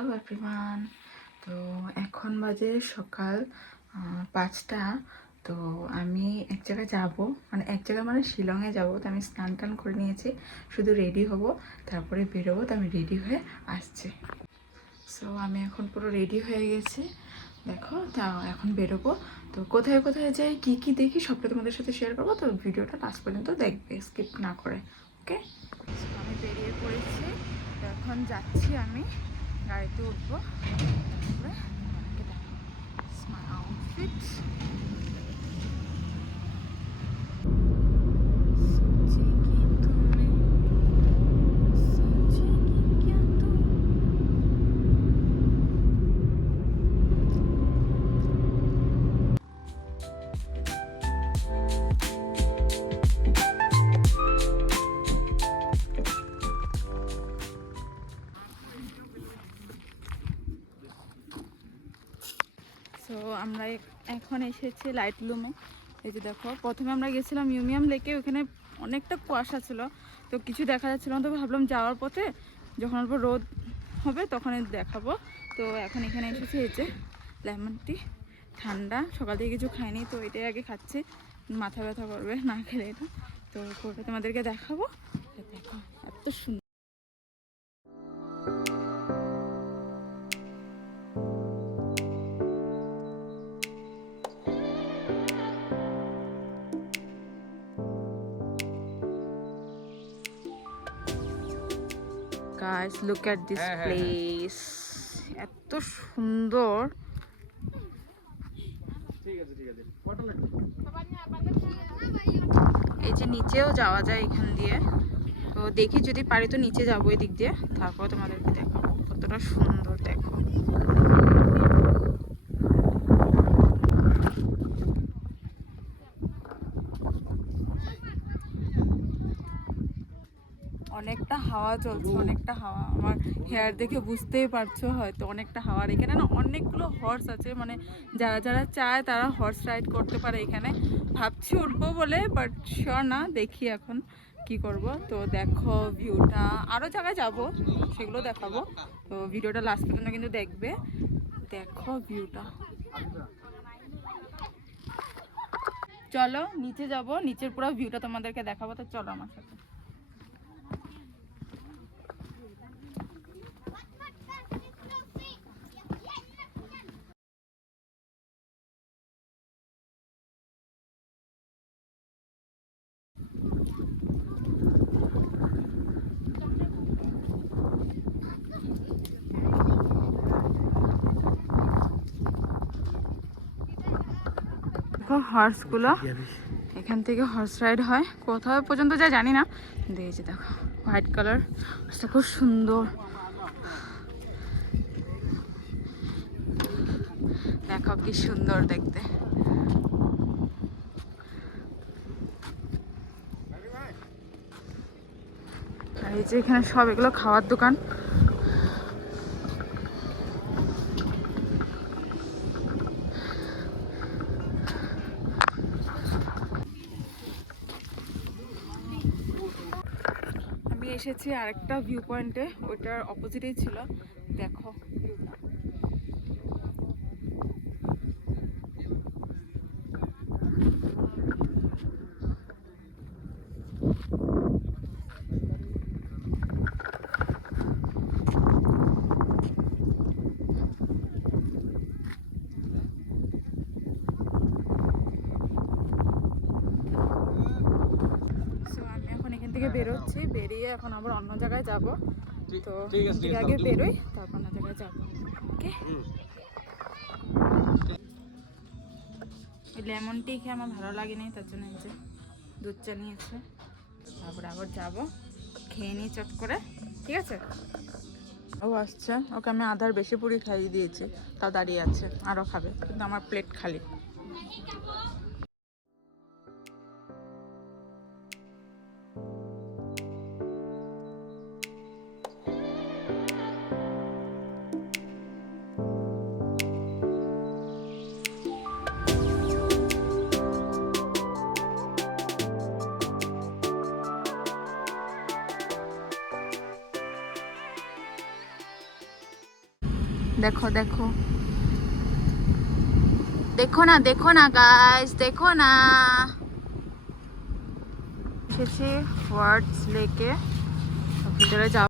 Hello everyone. তো এখন বাজে সকাল 5টা। তো আমি এক জায়গায় যাব, মানে এক জায়গায় মানে শিলংয়ে যাব। তো আমি স্নান টান করে নিয়েছি, শুধু রেডি হব, তারপরে বেরোবো। তো আমি রেডি হয়ে আসছি। সো আমি এখন পুরো রেডি হয়ে গেছি, দেখো। তা এখন বেরোবো। তো কোথায় কোথায় যাই, কি কি দেখি, সবটা তোমাদের সাথে শেয়ার করবো। তো ভিডিওটা লাস্ট পর্যন্ত দেখবে, স্কিপ না করে, ওকে। আমি বেরিয়ে পড়েছি, তো এখন যাচ্ছি, আমি গাড়িতে উঠবো। তারপরে তোমাদেরকে দেখাবো মাই আউটফিট। সো আমরা এখন এসেছি লাইটলুমে। এই যে দেখো, প্রথমে আমরা গেছিলাম মিউজিয়াম লেকে, ওখানে অনেকটা কুয়াশা ছিল, তো কিছু দেখা যাচ্ছিল না। তো ভাবলাম যাওয়ার পথে যখন অল্প রোদ হবে তখন দেখাবো। তো এখন এখানে এসেছি। এই যে লেমন টি, ঠান্ডা, সকাল থেকে কিছু খাইনি, তো এটাই আগে খাচ্ছি। মাথা ব্যথা করবে না খেলে এটা। তো করে তোমাদেরকে দেখাবো। দেখো এত সুন্দর। Guys, look at this place. এত সুন্দর। এই যে নিচেও যাওয়া যায় এখান দিয়ে। তো দেখি যদি পারি তো নিচে যাবো এই দিক দিয়ে, তারপর তোমাদেরকে দেখাবো কতটা সুন্দর। দেখো অনেকটা হাওয়া চলছে, অনেকটা হাওয়া। আমার হেয়ার দেখে বুঝতেই পারছো হয়তো, অনেকটা হাওয়া। আর এখানে না অনেকগুলো হর্স আছে, মানে যারা যারা চায় তারা হর্স রাইড করতে পারে এখানে। ভাবছি উঠবো বলে, বাট শিওর না, দেখি এখন কি করব। তো দেখো ভিউটা, আরও জায়গায় যাব, সেগুলো দেখাবো। তো ভিডিওটা লাস্ট পর্যন্ত কিন্তু দেখবে। দেখো ভিউটা। চলো নিচে যাব, নিচের পুরো ভিউটা তোমাদেরকে দেখাবো। তো চলো আমার সাথে। হর্সগুলো, এখান থেকে হর্স রাইড হয়, কোথাও পর্যন্ত যায় জানি না। দেখেছি দেখো, হোয়াইট কালার, খুব সুন্দর। দেখো কি সুন্দর দেখতে। আর এই যে এখানে সব এগুলো খাওয়ার দোকান। আমি এসেছি আরেকটা ভিউ পয়েন্টে, ওইটার অপোজিটেই ছিল। দেখো ভিউটা। বেরোচ্ছি, বেরিয়ে এখন আবার অন্য জায়গায় যাব। তো আগে বেরোই, তারপর অন্য জায়গায় যাব। ওকে। লেমন টি খেয়ে আমার ভালো লাগেনি, তার জন্য এই যে দুধ চা নিয়েছে। তারপরে আবার যাব, খেয়ে নিই চট করে, ঠিক আছে। ও আসছে, ওকে আমি আধার বেশি পুরি খাইয়ে দিয়েছি, তা দাঁড়িয়ে আছে, আরও খাবে, কিন্তু আমার প্লেট খালি। দেখো দেখো দেখো না গাইস, দেখো না। এসেছি ওয়ার্ডস লেকে, ভিতরে যাও।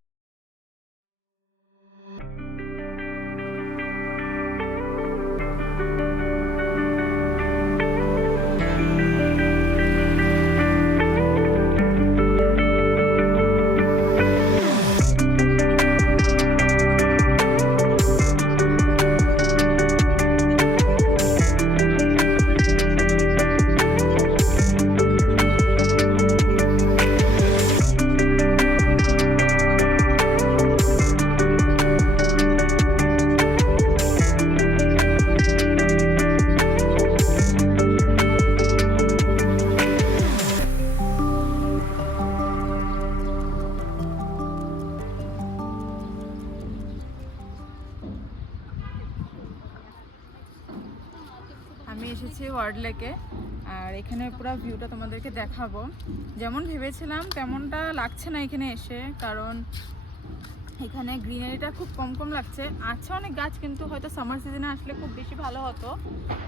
আমি এসেছি ওয়ার্ড লেকে, আর এখানে পুরো ভিউটা তোমাদেরকে দেখাবো। যেমন ভেবেছিলাম তেমনটা লাগছে না এখানে এসে, কারণ এখানে গ্রিনারিটা খুব কম কম লাগছে। আছে অনেক গাছ, কিন্তু হয়তো সামার সিজনে আসলে খুব বেশি ভালো হতো,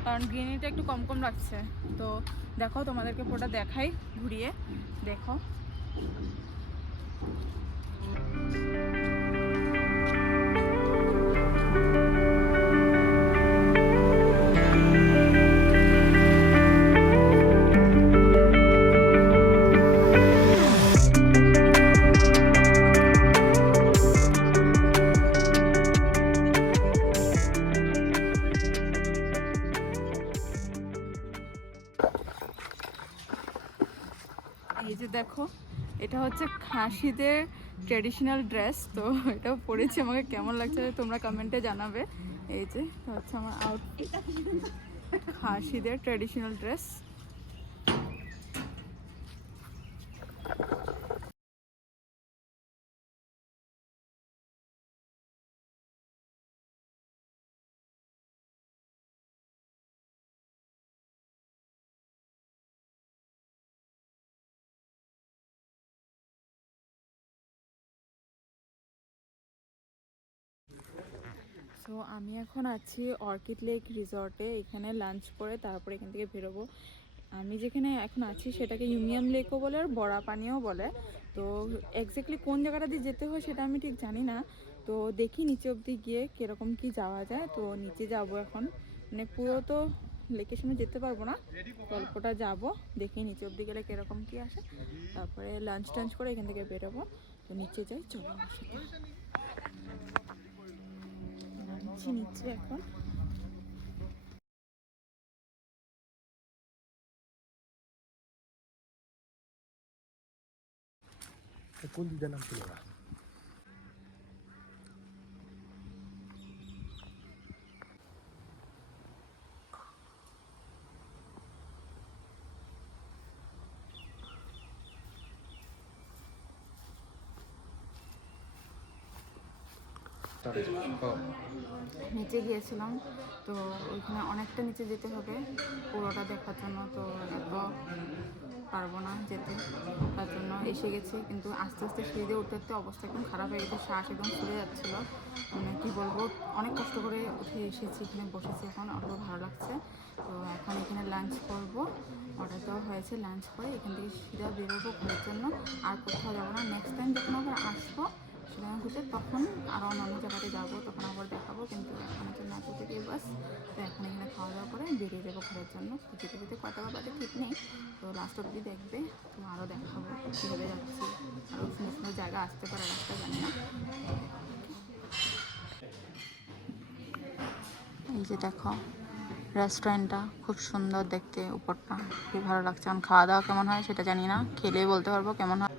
কারণ গ্রিনারিটা একটু কম কম লাগছে। তো দেখো, তোমাদেরকে পুরোটা দেখাই ঘুরিয়ে, দেখো। এই যে দেখো, এটা হচ্ছে খাসিদের ট্র্যাডিশনাল ড্রেস। তো এটাও পরেছি, আমাকে কেমন লাগছে তোমরা কমেন্টে জানাবে। এই যে এটা হচ্ছে আমার আউটফিট, খাসিদের ট্র্যাডিশনাল ড্রেস। সো আমি এখন আছি অর্কিড লেক রিসর্টে। এখানে লাঞ্চ করে তারপরে এখান থেকে বেরোবো। আমি যেখানে এখন আছি সেটাকে ইউনিয়ন লেকও বলে আর বড়া পানিও বলে। তো এক্স্যাক্টলি কোন জায়গাটা দিয়ে যেতে হয় সেটা আমি ঠিক জানি না। তো দেখি নিচে অবধি গিয়ে কীরকম কি যাওয়া যায়। তো নিচে যাব এখন, মানে পুরো তো লেকের সামনে যেতে পারবো না, অল্পটা যাব, দেখি নিচে অবধি গেলে কীরকম কি আসে। তারপরে লাঞ্চ টাঞ্চ করে এখান থেকে বেরোবো। তো নিচে যাই, চলো আমার সাথে। নিচে এখন কোন দিদার নাম ছিল না? নিচে গিয়েছিলাম, তো ওইখানে অনেকটা নিচে যেতে হবে পুরোটা দেখার জন্য। তো এত পারবো না যেতে, তার জন্য এসে গেছি। কিন্তু আস্তে আস্তে সিঁড়ি দিয়ে উঠতে উঠতে অবস্থা একদম খারাপ হয়ে গেছে, শ্বাস একদম ফুলে যাচ্ছিলো। মানে কী বলবো, অনেক কষ্ট করে উঠে এসেছি, এখানে বসেছি, এখন অল্প ভালো লাগছে। তো এখন এখানে লাঞ্চ করবো, অর্ডার দেওয়া হয়েছে। লাঞ্চ করে এখান থেকে সিধা বেরোবো ঘরের জন্য, আর কোথাও যাবো না। নেক্সট টাইম যখন আবার আসবো শিলং থেকে, তখন আরও অন্যান্য জায়গাতে যাবো, তখন আবার দেখাবো। কিন্তু এখনের জন্য এত থেকে বাস। তো এখন এখানে খাওয়া দাওয়া করে বেরিয়ে যাবো ঘরের জন্য। যেতে যেতে কয়টা বাজে ঠিক নেই, তো লাস্ট অবধি দেখবে। তো আরও দেখাবো কীভাবে যাচ্ছি, আরও সুন্দর সুন্দর জায়গা আসতে পারে, রাস্তা জানি না। এই যে দেখো, রেস্টুরেন্টটা খুব সুন্দর দেখতে, উপরটা খুব ভালো লাগছে। এখন খাওয়া দাওয়া কেমন হয় সেটা জানি না, খেলেই বলতে পারবো কেমন হয়।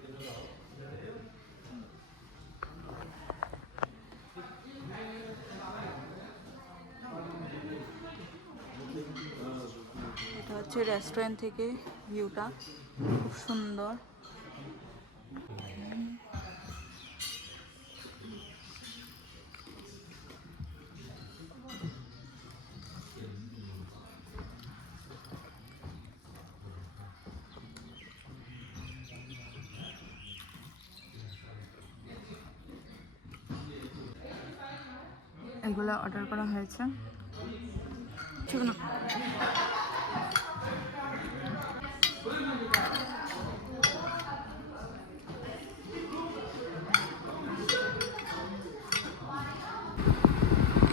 এটা হচ্ছে রেস্টুরেন্ট থেকে ভিউটা, খুব সুন্দর। এগুলো অর্ডার করা হয়েছে।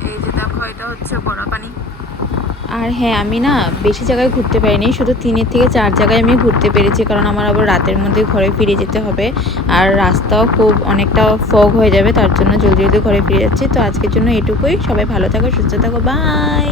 এই যে দেখো, এটা হচ্ছে বড়া পানি। আর হ্যাঁ, আমি না বেশি জায়গায় ঘুরতে পারিনি, শুধু 3 থেকে 4 জায়গায় আমি ঘুরতে পেরেছি, কারণ আমার আবার রাতের মধ্যে ঘরে ফিরে যেতে হবে। আর রাস্তাও খুব অনেকটা ফগ হয়ে যাবে, তার জন্য জলদি জলদি ঘরে ফিরে যাচ্ছি। তো আজকের জন্য এটুকুই। সবাই ভালো থাকো, সুস্থ থাকো, বাই।